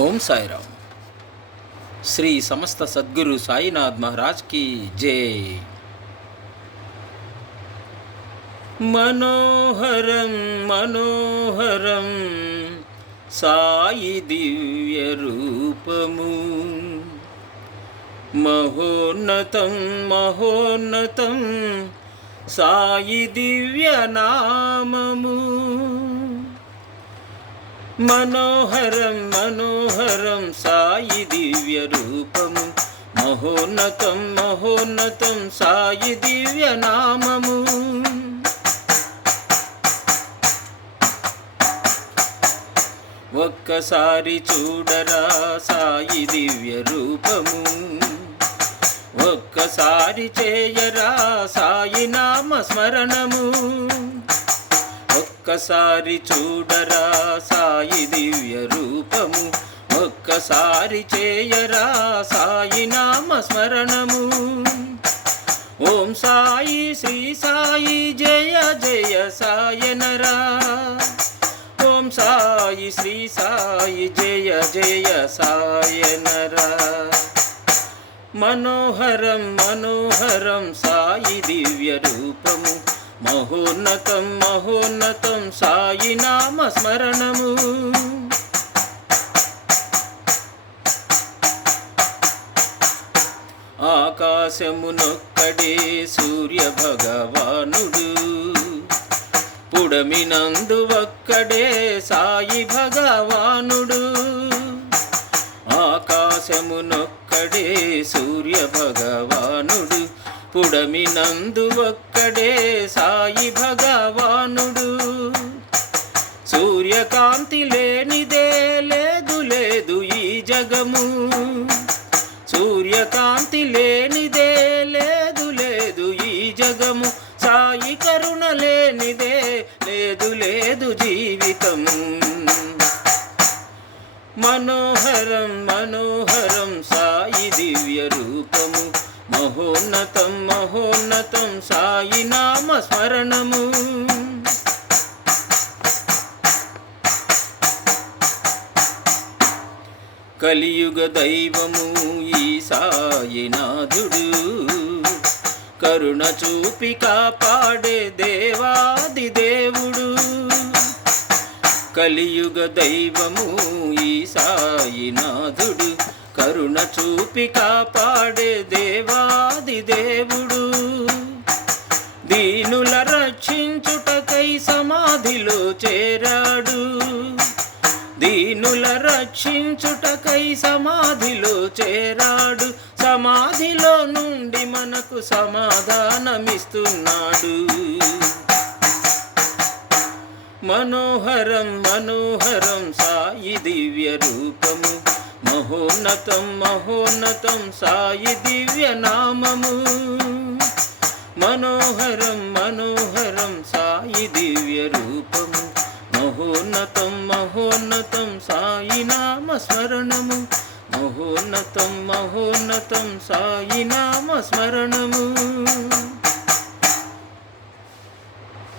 ఓం సాయిరామ్. శ్రీ సమస్త సద్గురు సాయినాథ్ మహారాజ్కి జై. మనోహరం మనోహరం సాయి దివ్య రూపము. మహోన్నతం మహోన్నతం సాయి దివ్య నామము. మనోహరం మనోహరం సాయి దివ్య రూపము. మహోన్నతం మహోన్నతం సాయి దివ్య నామము. ఒక్కసారి చూడరా సాయి దివ్య రూపము. ఒక్కసారి చేయరా సాయి నామ స్మరణము ఒక్కసారి చూడరా సాయి దివ్య రూపము. ఒక్కసారి చేయరా సాయి నామ స్మరణము. ఓం సాయి శ్రీ సాయి జయ జయ సాయనరా ఓం సాయి శ్రీ సాయి జయ జయ సాయనరా మనోహరం మనోహరం సాయి దివ్య రూపము. మహోన్నతం మహోన్నతం సాయి నామ స్మరణము. ఆకాశమునొక్కడే సూర్య భగవానుడు. పుడమినందు ఒక్కడే సాయి భగవానుడు. ఆకాశమునొక్కడే సూర్య భగవాను పుడమినందు ఒక్కడే సాయి భగవానుడు. సూర్యకాంతి లేనిదే లేదు లేదు ఈ జగము. సూర్యకాంతి లేనిదే లేదు లేదు ఈ జగము. సాయి కరుణ లేనిదే లేదు లేదు జీవితం. మనోహరం మనోహరం సాయి దివ్య రూపము. మహోన్నతం మహోన్నతం సాయి నామ స్మరణము. కలియుగ దైవము ఈ సాయినాథుడు కరుణ చూపి కాపాడే దేవాది దేవుడు. కలియుగ దైవము ఈ సాయినాథుడు కరుణ చూపి కాపాడే దేవాది దేవుడు. చేరాడు. దీనుల రక్షించుటకై సమాధిలో చేరాడు. సమాధిలో నుండి మనకు సమాధానమిస్తున్నాడు. మనోహరం మనోహరం సాయి దివ్య రూపము. మహోన్నతం మహోన్నతం సాయి దివ్య నామము. मनोहरं मनोहरं सायि दिव्यरूपं महोन्नतं महोन्नतं सायिनां स्मरणम् महोन्नतं महोन्नतं सायिनामस्मरणम्